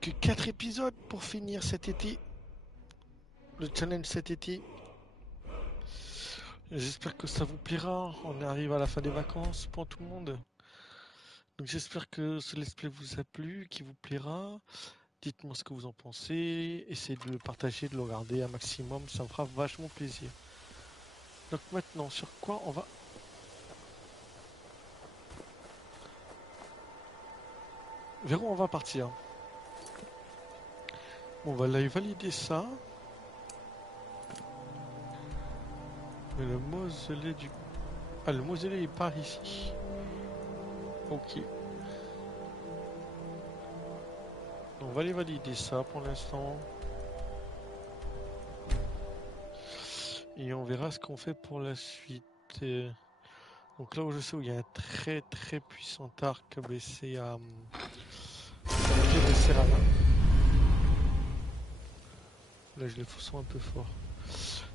plus que 4 épisodes pour finir cet été. Le challenge cet été. J'espère que ça vous plaira. On arrive à la fin des vacances pour tout le monde. Donc j'espère que ce let's play vous a plu, qu'il vous plaira. Dites-moi ce que vous en pensez. Essayez de le partager, de le regarder un maximum. Ça me fera vachement plaisir. Donc maintenant, sur quoi on va... Vers où on va partir? On va aller valider ça. Mais le mausolée du... Ah, le mausolée est par ici. Ok. On va aller valider ça pour l'instant. Et on verra ce qu'on fait pour la suite. Donc là où je sais où il y a un très très puissant arc, c'est à la quête de Serana. Là je les sens un peu fort.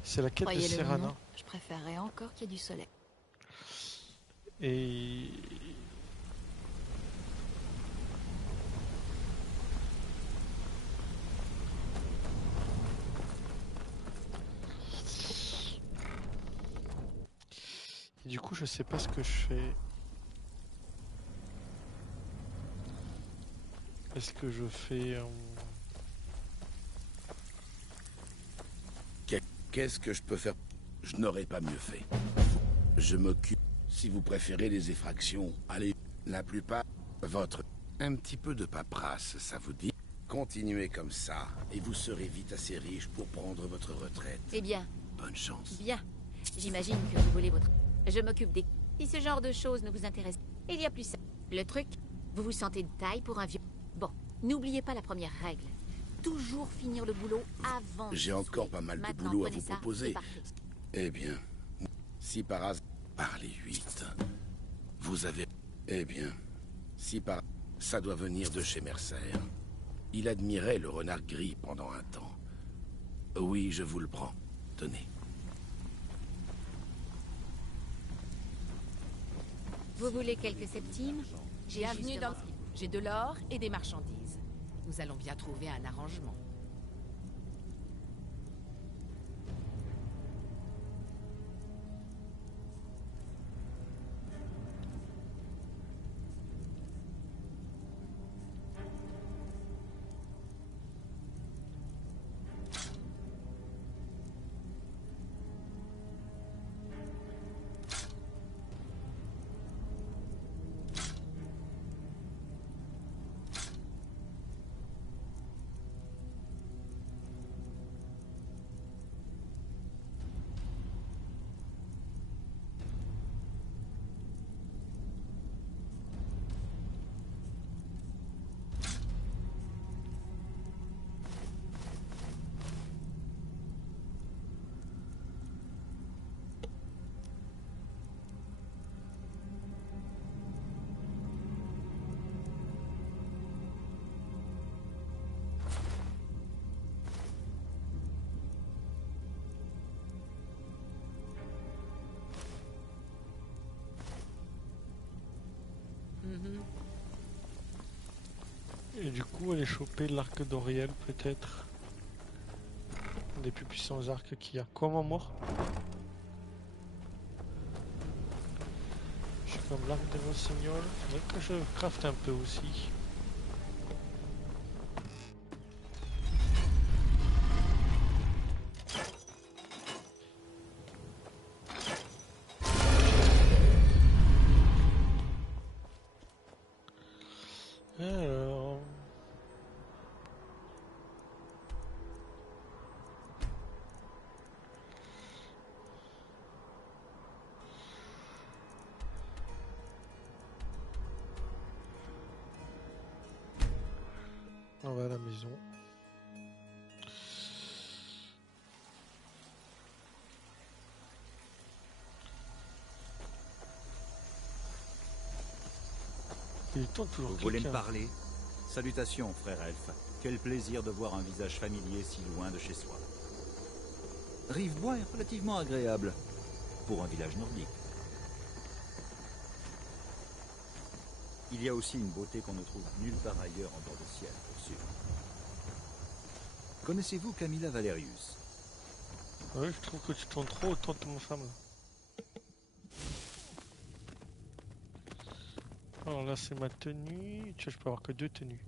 C'est la quête de Croyez-le ou Serana. non, je préférerais encore qu'il y ait du soleil. Et du coup je sais pas ce que je fais. Est-ce que je fais Qu'est-ce que je peux faire? Je n'aurais pas mieux fait. Je m'occupe. Si vous préférez les effractions, allez. La plupart, votre... Un petit peu de paperasse, ça vous dit? Continuez comme ça, et vous serez vite assez riche pour prendre votre retraite. Eh bien, Bonne chance. bien. J'imagine que vous voulez votre... Je m'occupe des... Si ce genre de choses ne vous intéresse, il y a plus ça. Le truc, vous vous sentez de taille pour un vieux... Bon, n'oubliez pas la première règle. Toujours finir le boulot avant... J'ai encore pas mal de Maintenant, boulot à prenez vous ça et proposer. partez. Eh bien, si par hasard... Par les 8, vous avez... Eh bien, si par... Ça doit venir de chez Mercer. Il admirait le renard gris pendant un temps. Oui, je vous le prends. Tenez. Vous voulez quelques septimes? Bienvenue dans... justement- J'ai de l'or et des marchandises. Nous allons bien trouver un arrangement. Et du coup aller choper l'arc d'Auriel peut-être. Un des plus puissants arcs qu'il y a. Quoi, mort? Je suis comme l'arc des Rossignols. Faudrait que je crafte un peu aussi. Alors... On va à la maison. Il tourne toujours Vous voulez me quelqu'un. parler? Salutations, frère elfe. Quel plaisir de voir un visage familier si loin de chez soi. Rivebois est relativement agréable pour un village nordique. Il y a aussi une beauté qu'on ne trouve nulle part ailleurs en bord de ciel, pour sûr. Connaissez-vous Camilla Valerius? Ouais, je trouve que tu tournes trop autant de ma femme. Là. Alors là, c'est ma tenue. Tu vois, je peux avoir que 2 tenues.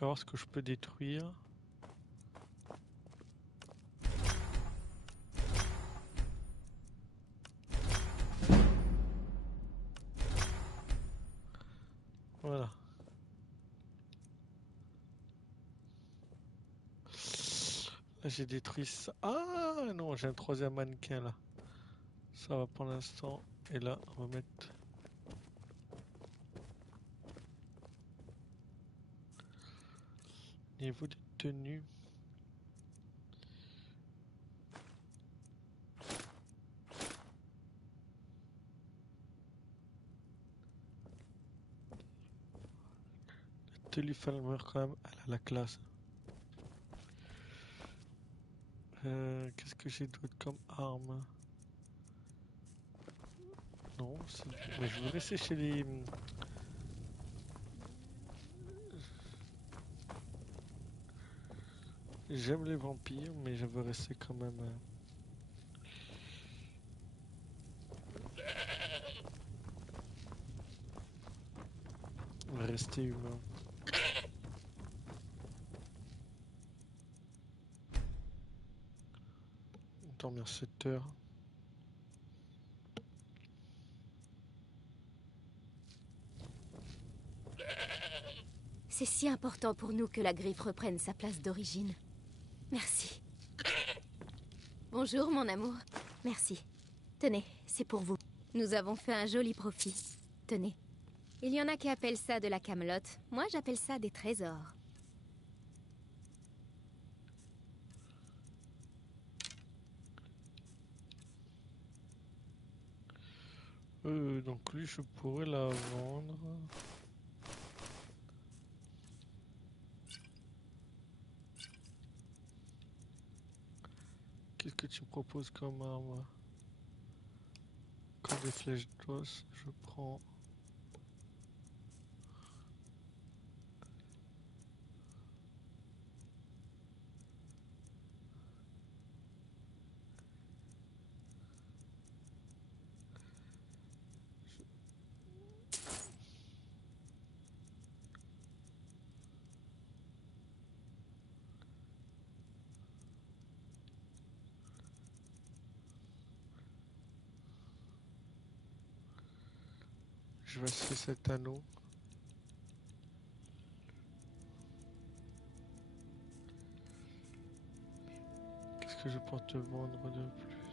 Voir ce que je peux détruire. Voilà. Là, j'ai détruit ça. Ah non, j'ai un 3e mannequin là. Ça va pour l'instant. Et là, on va mettre... Niveau de tenue. Telly Falmer quand même, elle a la classe. Qu'est-ce que j'ai d'autre comme arme? Non, mais je veux rester chez les... J'aime les vampires, mais je veux rester quand même... Rester humain. Dormir 7 heures. C'est si important pour nous que la griffe reprenne sa place d'origine. Merci. Bonjour, mon amour. Merci. Tenez, c'est pour vous. Nous avons fait un joli profit. Tenez. Il y en a qui appellent ça de la camelote. Moi, j'appelle ça des trésors. Donc lui, je pourrais la vendre. Qu'est-ce que tu me proposes comme arme? Comme des flèches d'os, je prends... Je vais acheter cet anneau. Qu'est-ce que je peux te vendre de plus?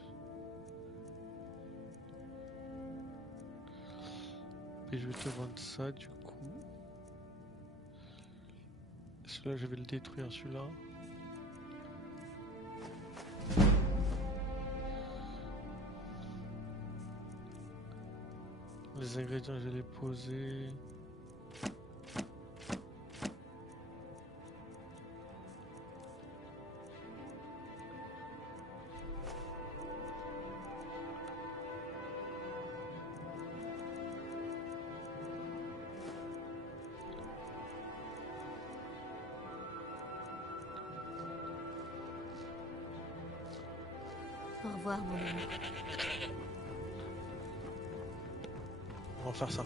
Et je vais te vendre ça du coup. Celui-là, je vais le détruire, celui-là. Les ingrédients, je vais les poser. Au revoir, mon amour. On va faire ça.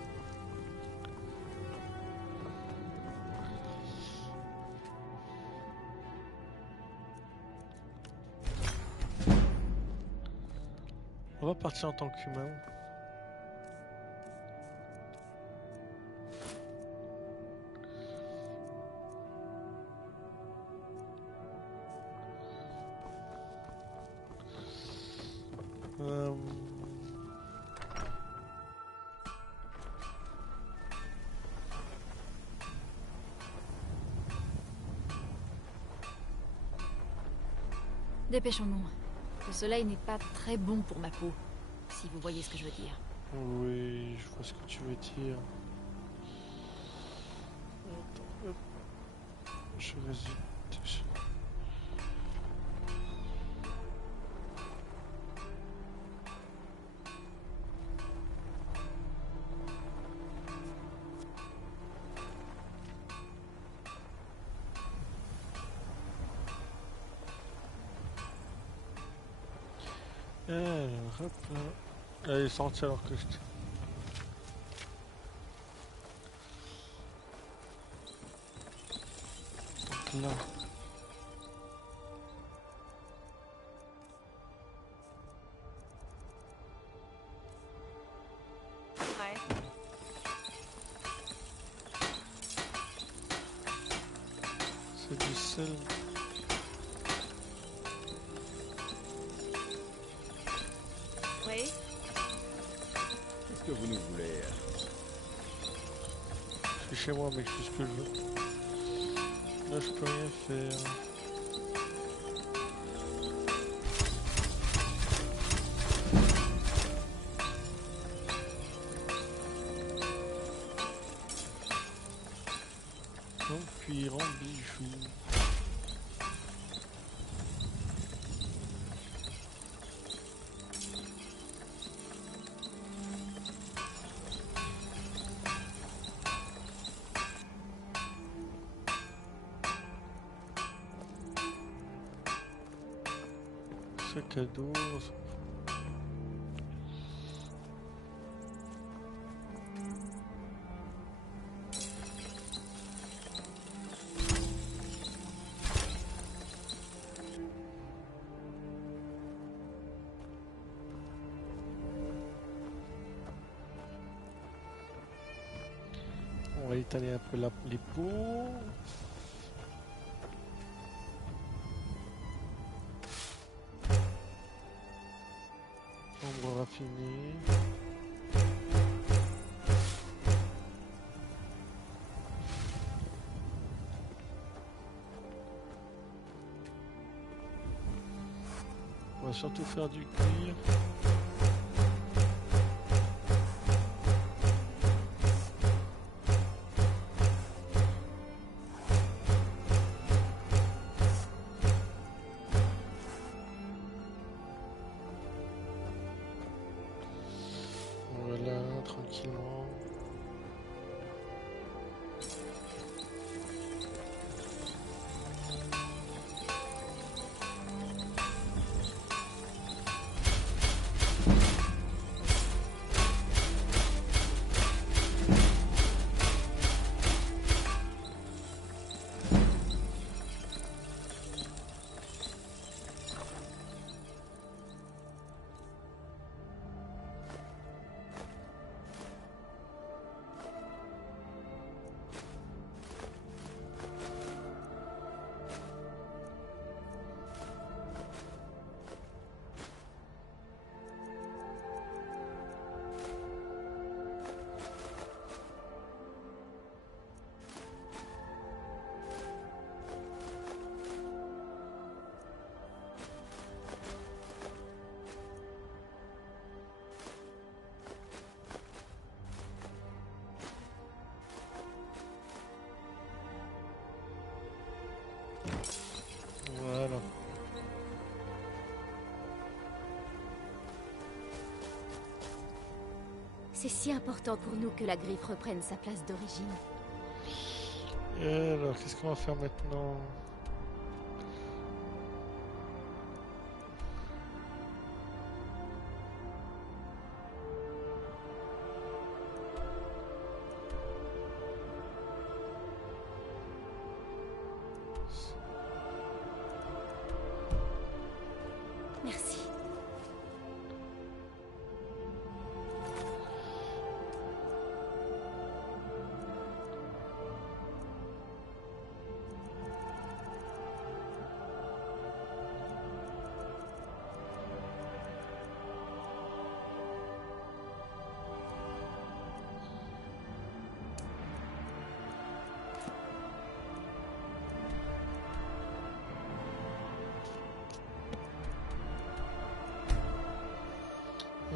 On va partir en tant qu'humain. Dépêchons-nous. Le soleil n'est pas très bon pour ma peau, si vous voyez ce que je veux dire. Oui, je vois ce que tu veux dire. Attends, hop. Je résume. Hop là. Elle est sortie alors que je... Donc là. C'est du sel. Oui. Qu'est-ce que vous nous voulez? Je suis chez moi, mais je fais ce que je veux. Là, je peux rien faire. Puis en bijou. Sac à dos. On va étaler un peu les pots. Ombre raffinée. On va surtout faire du cuir. Voilà, tranquillement. Voilà. C'est si important pour nous que la griffe reprenne sa place d'origine. Et alors, qu'est-ce qu'on va faire maintenant? Merci.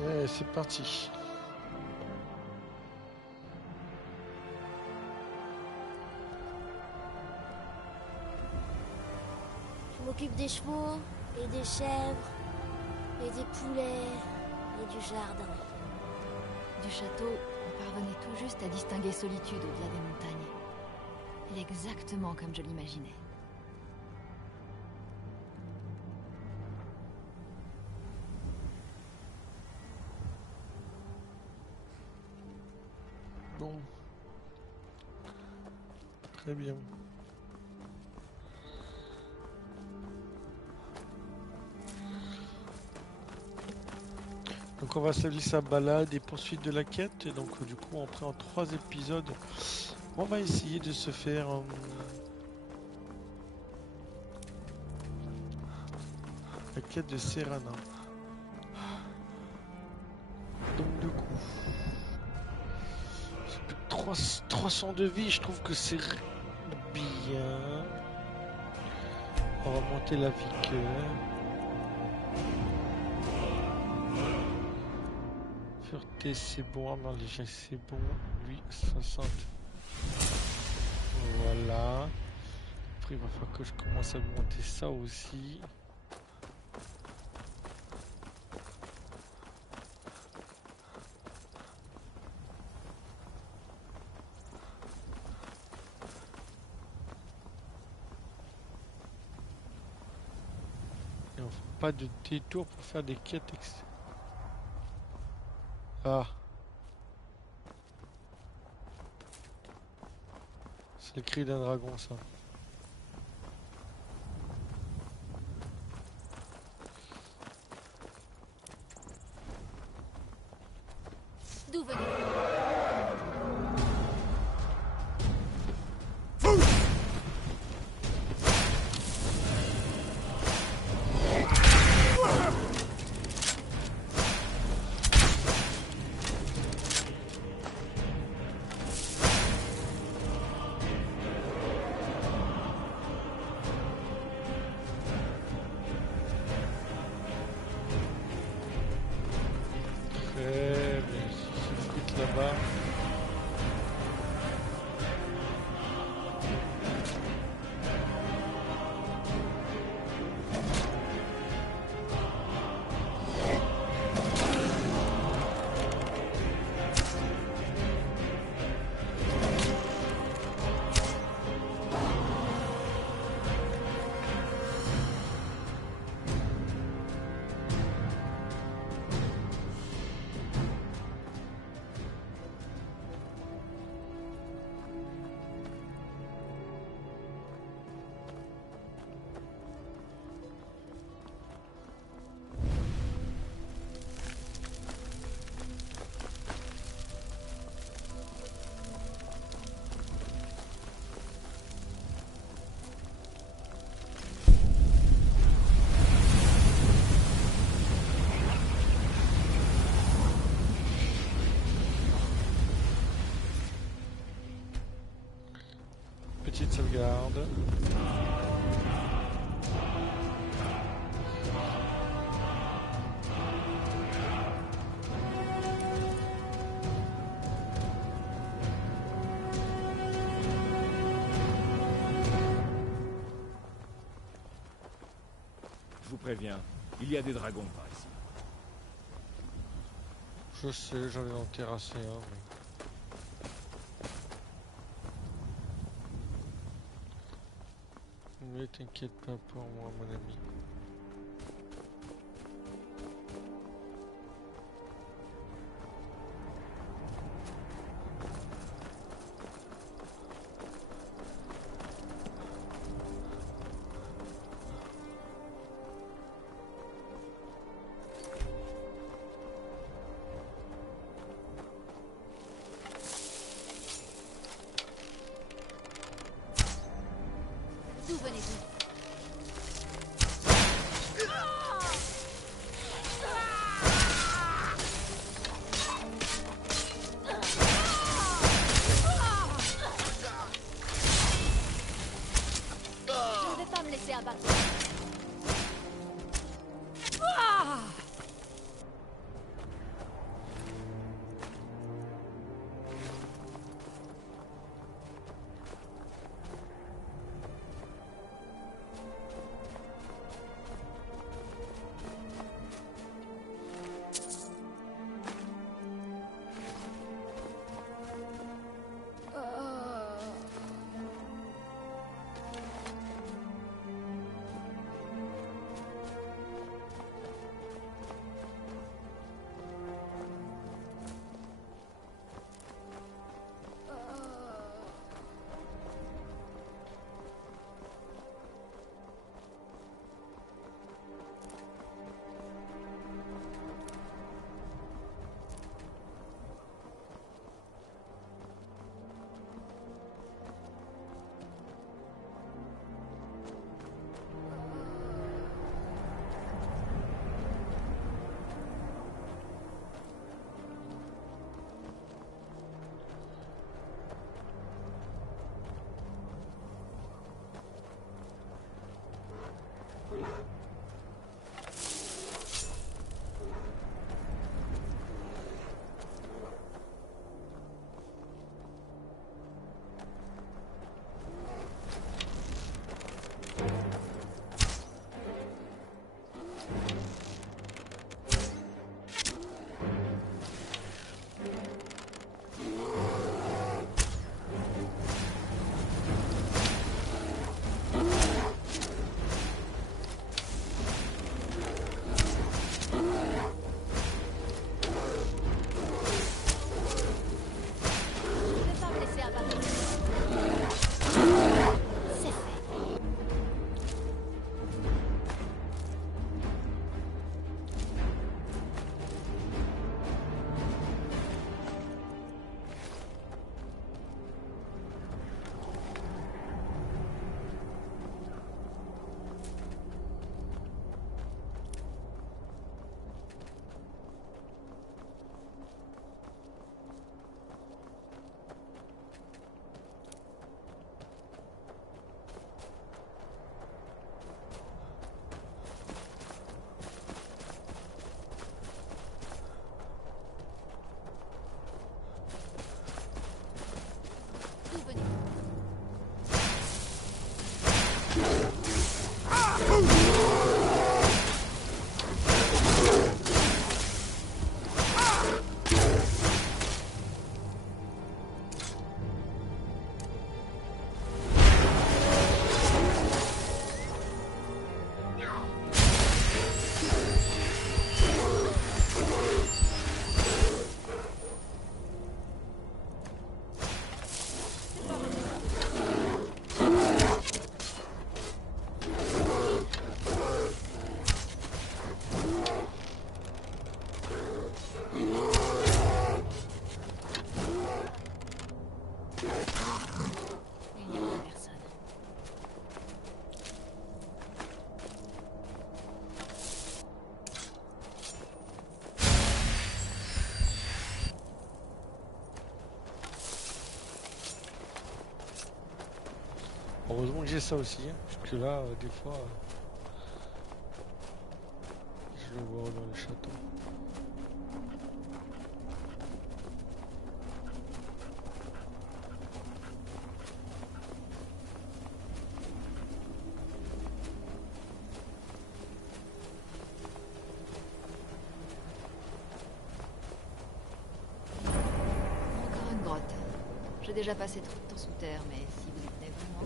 Et c'est parti. Je m'occupe des chevaux, et des chèvres, et des poulets, et du jardin. Du château, on parvenait tout juste à distinguer Solitude au-delà des montagnes. Il est exactement comme je l'imaginais. Bon. Très bien. Donc on va saluer sa balade et poursuite de la quête. Et donc du coup après en 3 épisodes, on va essayer de se faire la quête de Serana. Donc du coup, c'est plus de 300 de vie, je trouve que c'est bien. On va monter la vigueur. Fureté c'est bon, armure légère c'est bon. Lui 60. Voilà. Après il va falloir que je commence à monter ça aussi. Et on fera pas de détour pour faire des quêtes Ah. C'est le cri d'un dragon ça. D'où venez-vous? Très bien, ce fruit là-bas. Petite sauvegarde. Je vous préviens, il y a des dragons par ici. Je sais, j'en ai enterrassé un. Mais t'inquiète pas pour moi, mon ami. D'où venez-vous? Heureusement que j'ai ça aussi, hein, parce que là, des fois, je le vois dans le château. Encore une grotte. J'ai déjà passé trop de temps sous terre, mais si vous y tenez vraiment...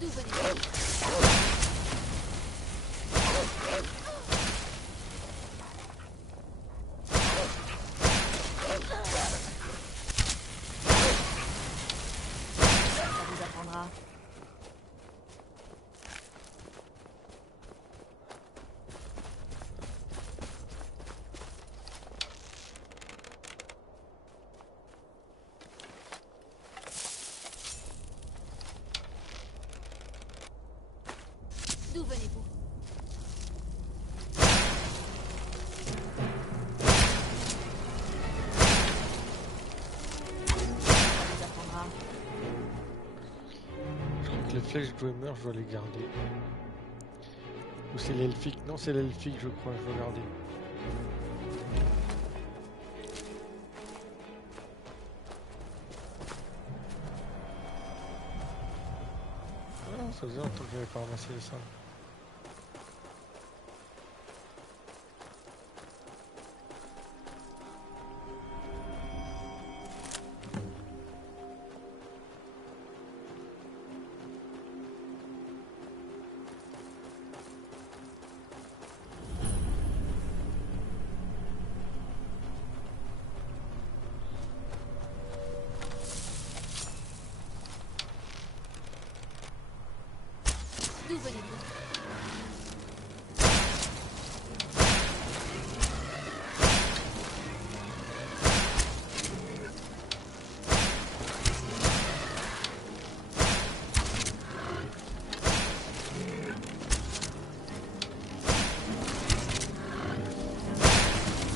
D'où venez-vous? Ça vous apprendra. D'où venez-vous? Ça vous apprendra. Je crois que les flèches Dreamer, je dois les garder. Ou c'est l'elfique? Non, c'est l'elfique, je crois, je dois garder. Ah, ça faisait longtemps que j'avais pas ramassé ça. D'où venez-vous?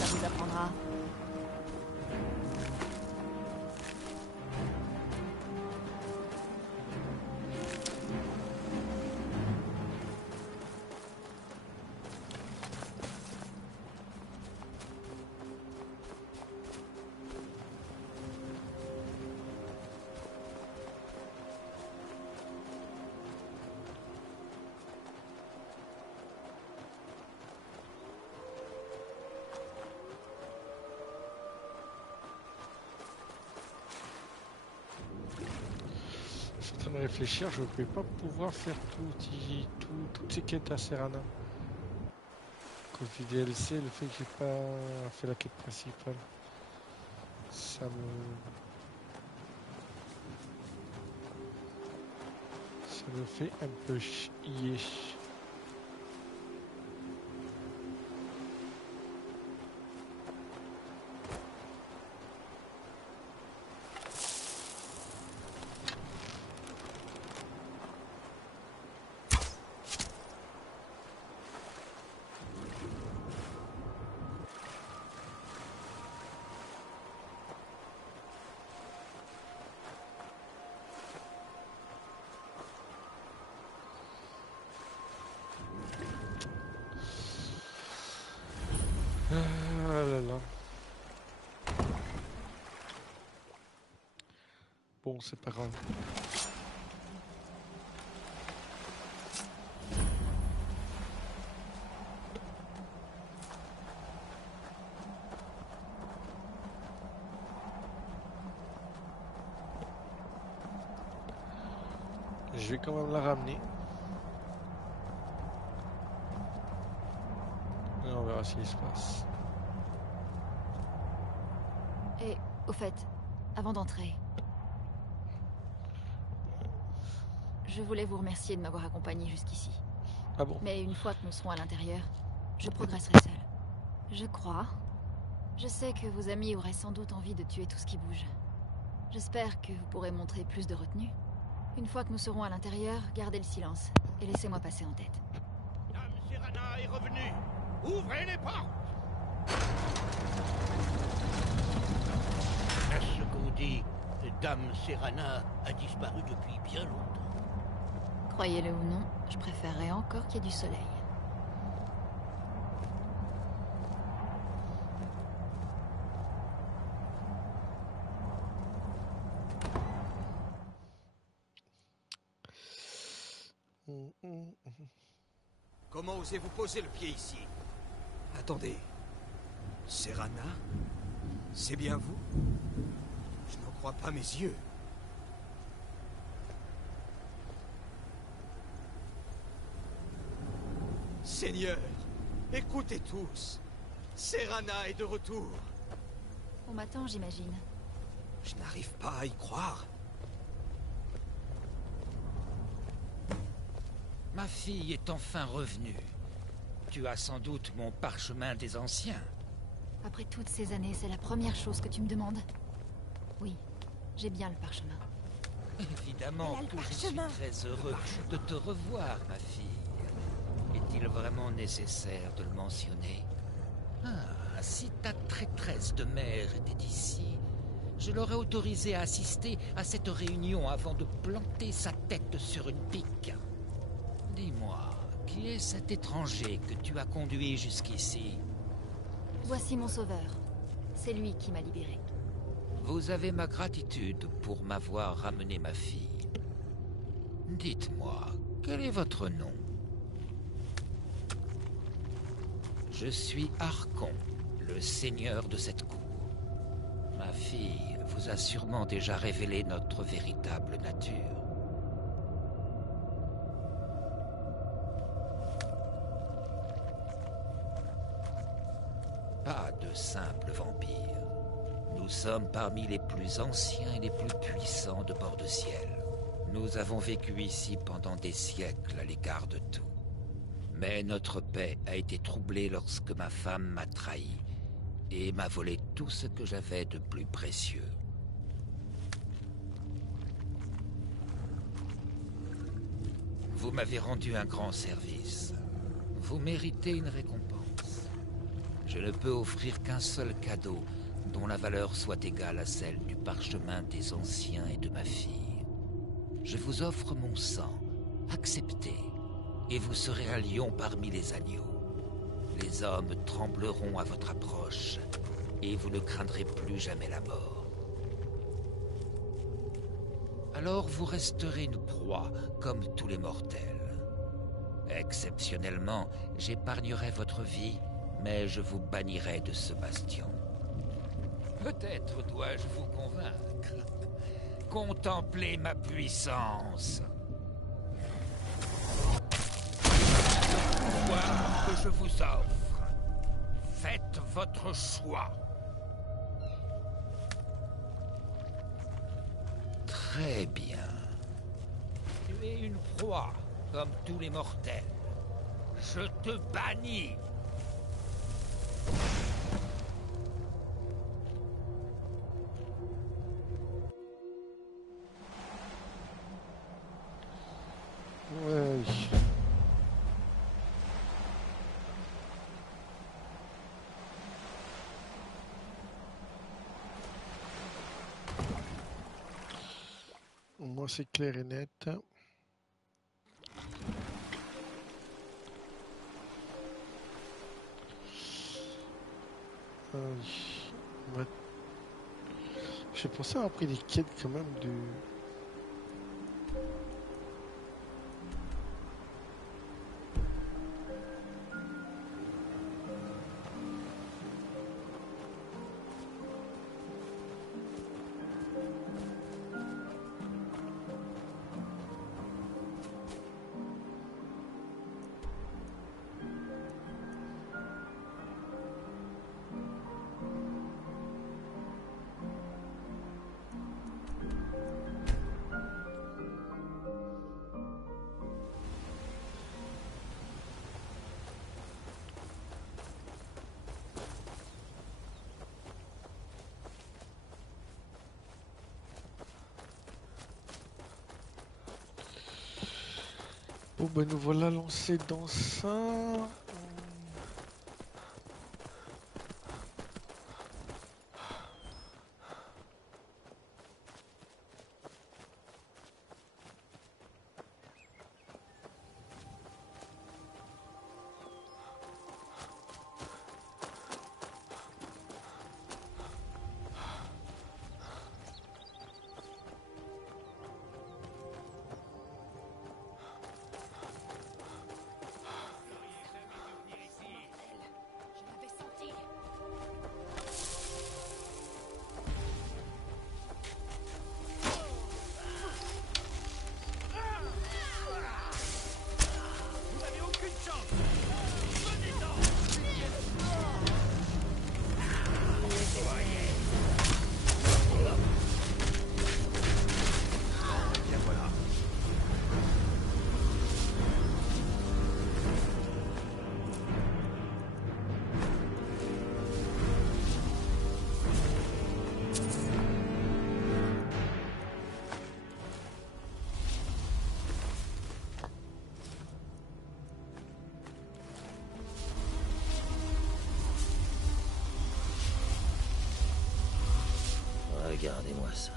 Ça vous apprendra. Je suis en train de réfléchir, je ne vais pas pouvoir faire toutes ces quêtes à Serana. À cause du DLC, le fait que j'ai pas fait la quête principale, ça me fait un peu chier. Ah là là. Bon, c'est pas grave. Je vais quand même la ramener. Et on verra ce qui se passe. Et, au fait, avant d'entrer, Je voulais vous remercier de m'avoir accompagné jusqu'ici. Ah bon? Mais une fois que nous serons à l'intérieur, je progresserai seule. Je crois. Je sais que vos amis auraient sans doute envie de tuer tout ce qui bouge. J'espère que vous pourrez montrer plus de retenue. Une fois que nous serons à l'intérieur, gardez le silence et laissez-moi passer en tête. Dame Serana est revenue. Ouvrez les portes. À ce qu'on dit, Dame Serana a disparu depuis bien longtemps. Croyez-le ou non, je préférerais encore qu'il y ait du soleil. Comment osez-vous poser le pied ici? Attendez. Serana? C'est bien vous? Je n'en crois pas mes yeux. Seigneur, écoutez tous. Serana est de retour. On m'attend, j'imagine. Je n'arrive pas à y croire. Ma fille est enfin revenue. Tu as sans doute mon parchemin des anciens. Après toutes ces années, c'est la première chose que tu me demandes. Oui, j'ai bien le parchemin. Évidemment que je suis très heureux de te revoir, ma fille. Est-il vraiment nécessaire de le mentionner? Ah, si ta traîtresse de mère était ici, je l'aurais autorisée à assister à cette réunion avant de planter sa tête sur une pique. Dis-moi, qui est cet étranger que tu as conduit jusqu'ici? Voici mon sauveur. C'est lui qui m'a libéré. Vous avez ma gratitude pour m'avoir ramené ma fille. Dites-moi, quel est votre nom? Je suis Archon, le seigneur de cette cour. Ma fille vous a sûrement déjà révélé notre véritable nature. Pas de simples vampires. Nous sommes parmi les plus anciens et les plus puissants de Bord-de-Ciel. Nous avons vécu ici pendant des siècles à l'écart de tout. Mais notre paix a été troublée lorsque ma femme m'a trahi et m'a volé tout ce que j'avais de plus précieux. Vous m'avez rendu un grand service. Vous méritez une récompense. Je ne peux offrir qu'un seul cadeau dont la valeur soit égale à celle du parchemin des anciens et de ma fille. Je vous offre mon sang. Acceptez, et vous serez un lion parmi les agneaux. Les hommes trembleront à votre approche, et vous ne craindrez plus jamais la mort. Alors vous resterez une proie comme tous les mortels. Exceptionnellement, j'épargnerai votre vie, mais je vous bannirai de ce bastion. Peut-être dois-je vous convaincre. Contemplez ma puissance. Le pouvoir que je vous offre. Faites votre choix. Très bien. Tu es une proie, comme tous les mortels. Je te bannis. Ouais. Moi, c'est clair et net. Ouais. J'ai pensé avoir pris des quêtes quand même de... Bon ben nous voilà lancés dans ça. Regardez-moi ça.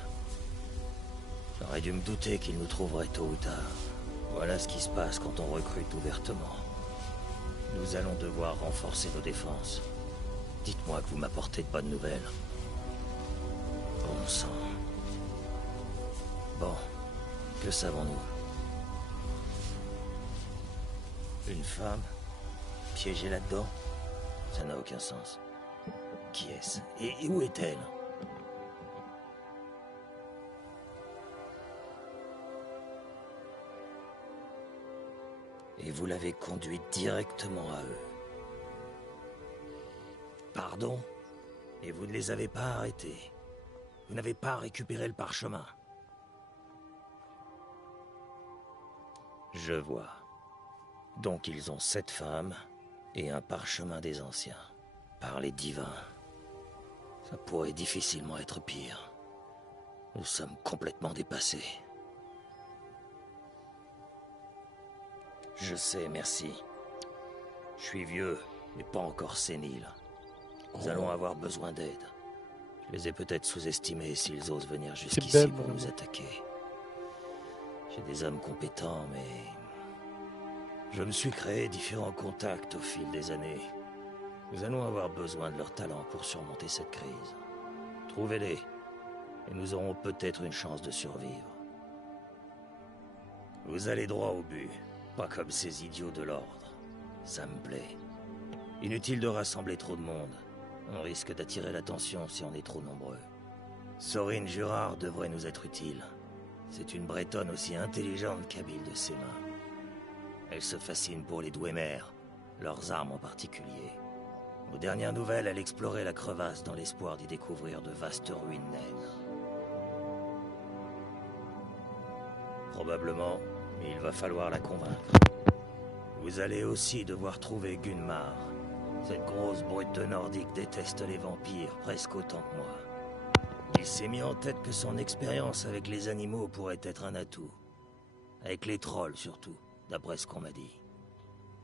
J'aurais dû me douter qu'il nous trouverait tôt ou tard. Voilà ce qui se passe quand on recrute ouvertement. Nous allons devoir renforcer nos défenses. Dites-moi que vous m'apportez de bonnes nouvelles. Bon sang. Bon, que savons-nous? Une femme? Piégée là-dedans? Ça n'a aucun sens. Qui est-ce? Et où est-elle? Et vous l'avez conduite directement à eux. Pardon? Et vous ne les avez pas arrêtés? Vous n'avez pas récupéré le parchemin? Je vois. Donc ils ont 7 femmes et un parchemin des anciens. Par les divins. Ça pourrait difficilement être pire. Nous sommes complètement dépassés. Je sais, merci. Je suis vieux, mais pas encore sénile. Nous allons avoir besoin d'aide. Je les ai peut-être sous-estimés s'ils osent venir jusqu'ici pour nous attaquer. J'ai des hommes compétents, mais... je me suis créé différents contacts au fil des années. Nous allons avoir besoin de leur talent pour surmonter cette crise. Trouvez-les, et nous aurons peut-être une chance de survivre. Vous allez droit au but. Pas comme ces idiots de l'ordre. Ça me plaît. Inutile de rassembler trop de monde. On risque d'attirer l'attention si on est trop nombreux. Sorine Jurard devrait nous être utile. C'est une bretonne aussi intelligente qu'habile de ses mains. Elle se fascine pour les Dwemer, leurs armes en particulier. Aux dernières nouvelles, elle explorait la crevasse dans l'espoir d'y découvrir de vastes ruines naines. Probablement, mais il va falloir la convaincre. Vous allez aussi devoir trouver Gunmar. Cette grosse brute de nordique déteste les vampires presque autant que moi. Il s'est mis en tête que son expérience avec les animaux pourrait être un atout. Avec les trolls surtout, d'après ce qu'on m'a dit.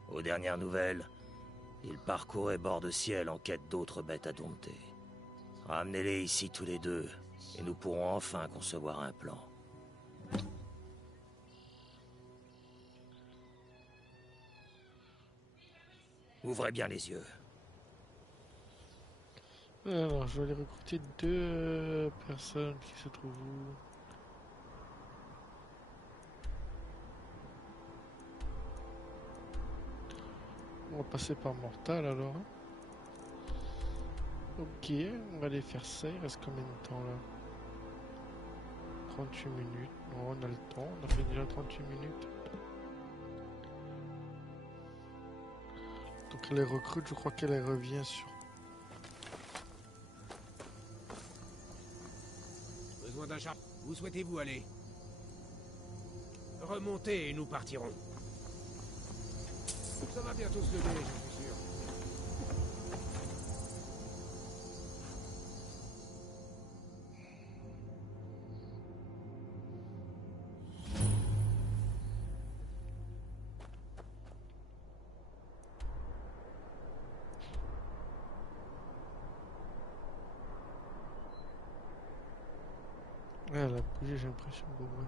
Aux dernières nouvelles, il parcourait bord de ciel en quête d'autres bêtes à dompter. Ramenez-les ici tous les deux, et nous pourrons enfin concevoir un plan. Ouvrez bien les yeux. Alors, je vais aller recruter 2 personnes qui se trouvent où? On va passer par Mortal alors. Ok, on va aller faire ça. Il reste combien de temps là? 38 minutes. Non, on a le temps. On a fait déjà 38 minutes. Donc elle les recrute, je crois qu'elle revient sur... Besoin d'un char. Où souhaitez-vous aller? Remontez et nous partirons. Ça va bientôt se lever, j'en suis sûr. Ouais, elle a bougé, j'ai l'impression. Bon, bref.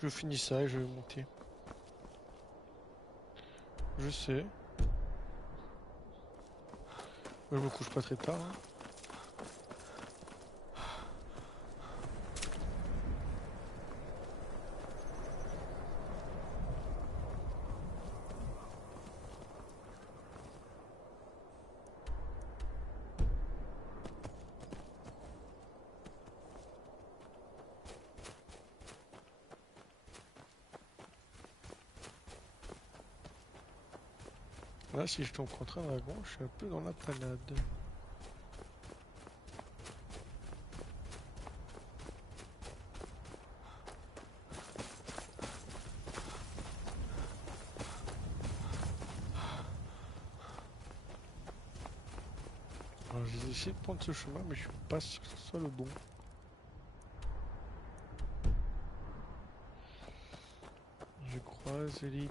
Je finis ça et je vais monter. Je sais. Moi, je me couche pas très tard. Hein. Là, si je tombe contre un dragon, je suis un peu dans la panade. Alors, j'ai essayé de prendre ce chemin, mais je suis pas sûr que ce soit le bon. Je croise les deux.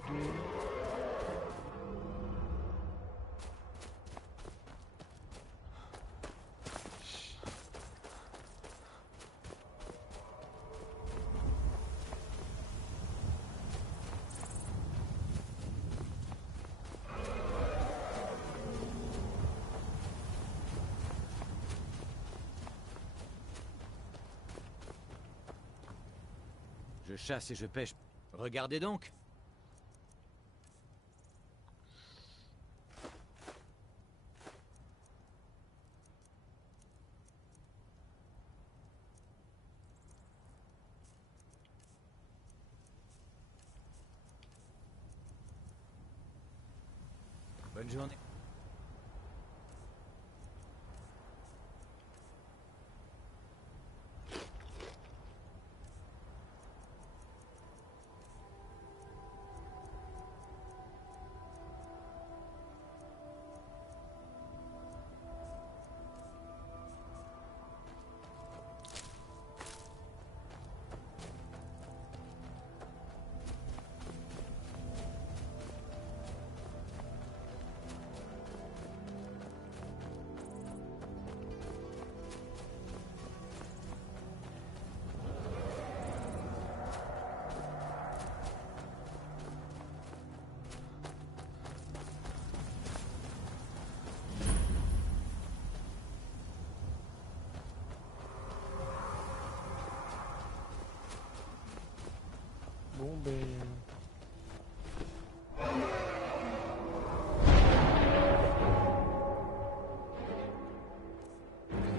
Je chasse et je pêche. Regardez donc. Bonne journée. Bon, ben...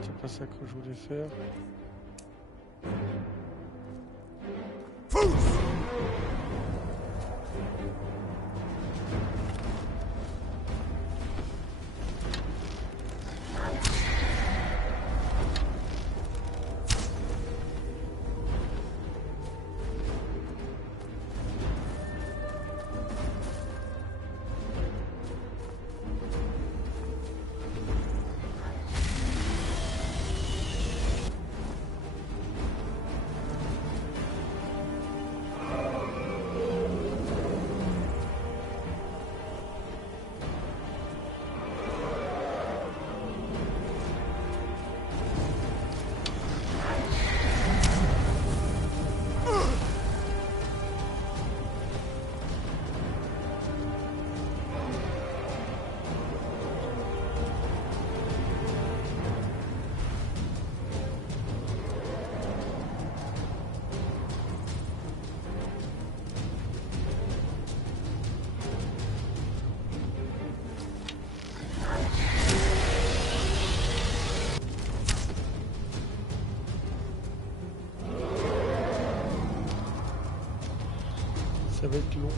C'est pas ça que je voulais faire. Ça va être long.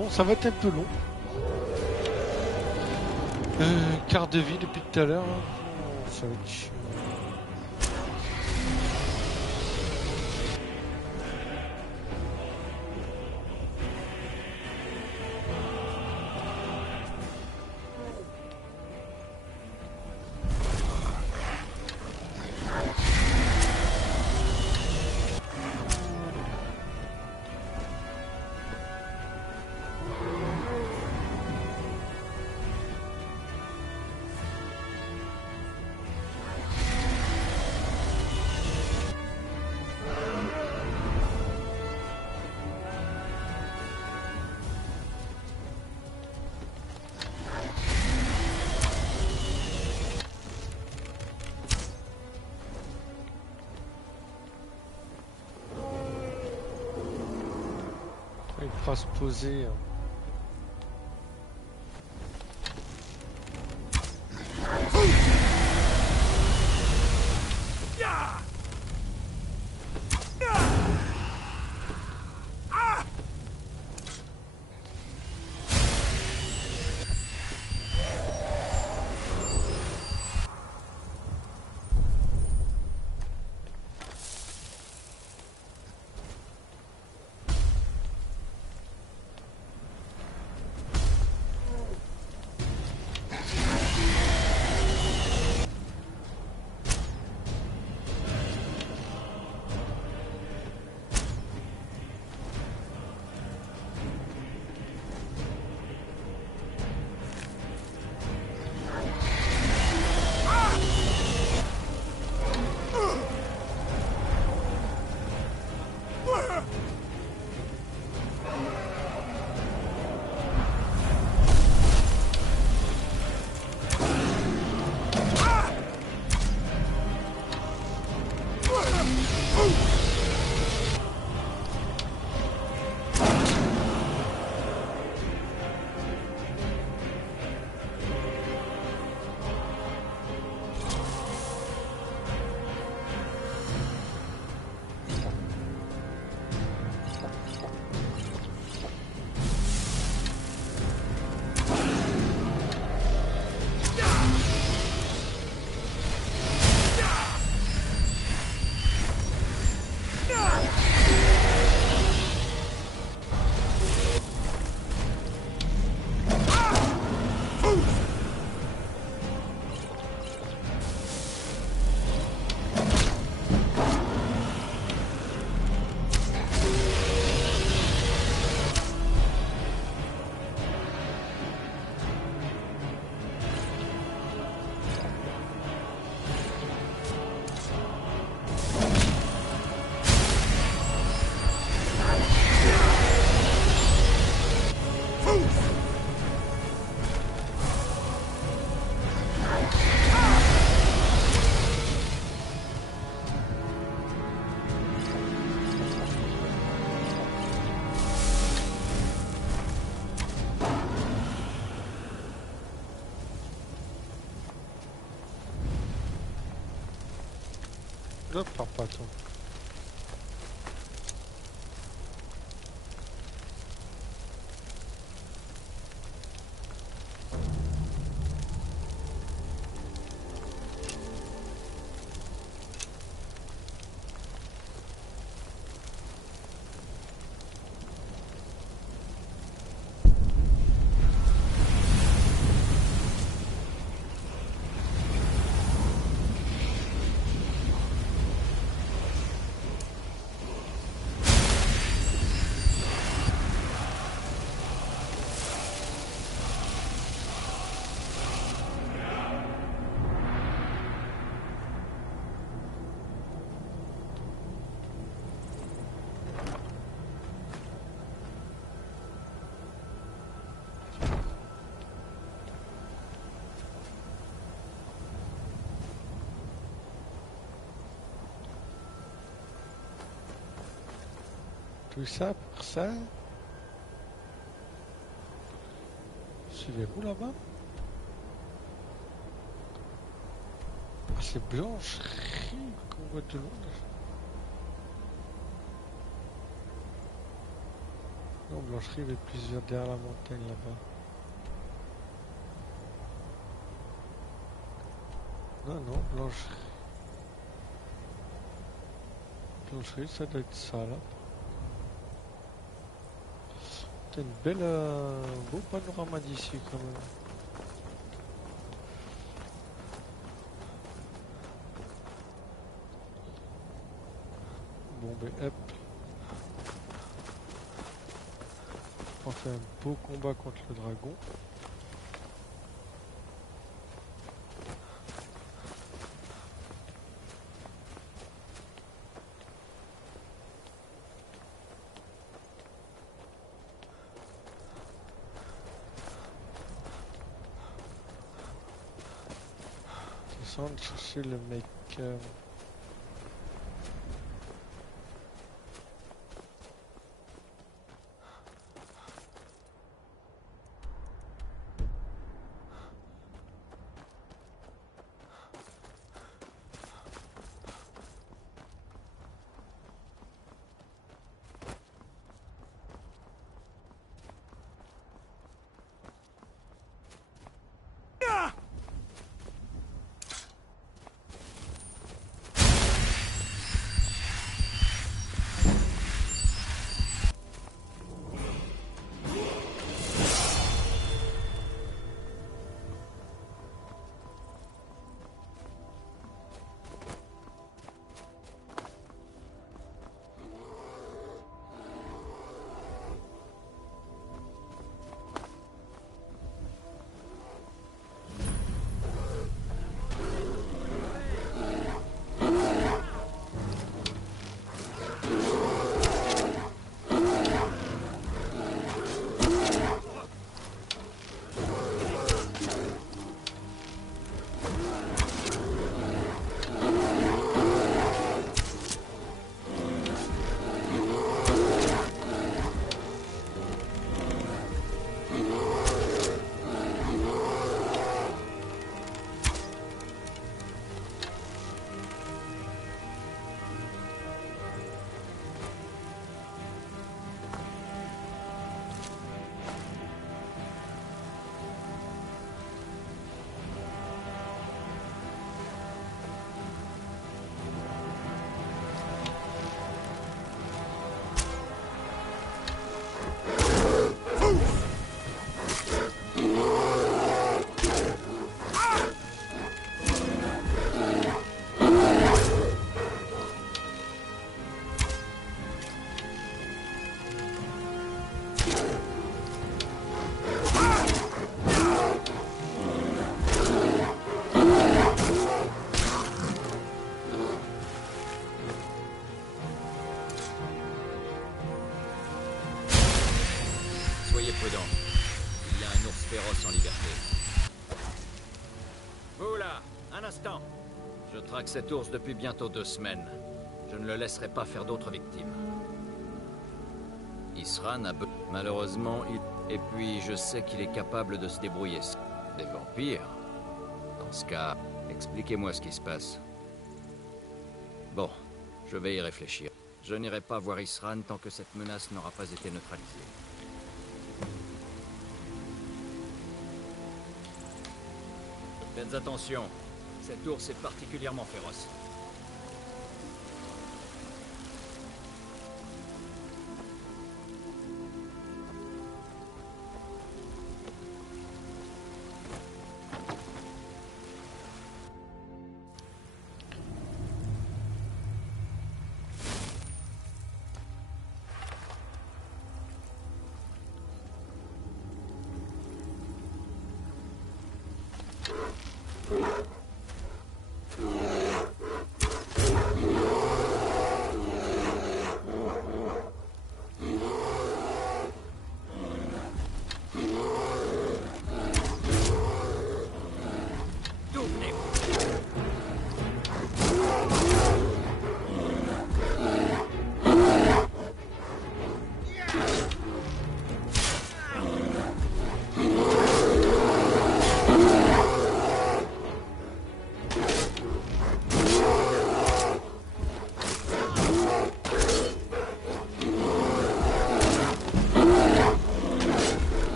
Bon, ça va être un peu long. Quart de vie depuis tout à l'heure. Ça va être chiant. Il pourra se poser. Hop, pars pas toi. Tout ça pour ça. Suivez-vous là-bas? Ah, c'est blanche qu'on voit de loin. Non, Blancherie, elle est plus vers derrière la montagne là-bas. Non, non, Blancherie. Blancherie, ça doit être ça là. C'est une belle, beau panorama d'ici quand même. Bon ben hop. On fait un beau combat contre le dragon. Descendre chercher le mec. Soyez prudents. Il y a un ours féroce en liberté. Vous là, un instant. Je traque cet ours depuis bientôt 2 semaines. Je ne le laisserai pas faire d'autres victimes. Isran a malheureusement, Et puis, je sais qu'il est capable de se débrouiller. Des vampires? Dans ce cas, expliquez-moi ce qui se passe. Bon, je vais y réfléchir. Je n'irai pas voir Isran tant que cette menace n'aura pas été neutralisée. Faites attention, cet ours est particulièrement féroce.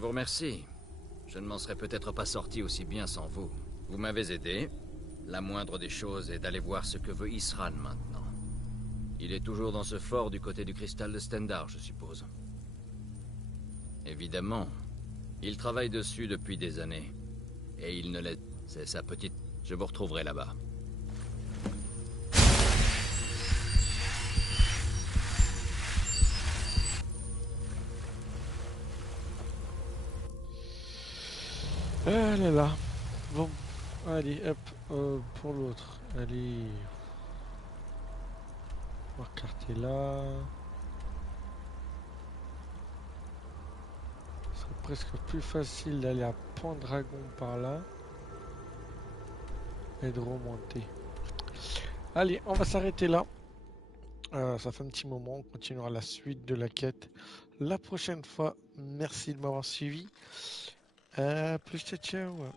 vous remercie. Je ne m'en serais peut-être pas sorti aussi bien sans vous. Vous m'avez aidé. La moindre des choses est d'aller voir ce que veut Isran maintenant. Il est toujours dans ce fort du côté du cristal de Stendarr, je suppose. Évidemment. Il travaille dessus depuis des années. Et il ne laisse... C'est sa petite... Je vous retrouverai là-bas. Ah là là. Bon, allez, hop, pour l'autre. Allez. On va recarter là. Ce serait presque plus facile d'aller à Pendragon par là. Et de remonter. Allez, on va s'arrêter là. Ça fait un petit moment, on continuera la suite de la quête la prochaine fois. Merci de m'avoir suivi. Plus, ciao, ciao.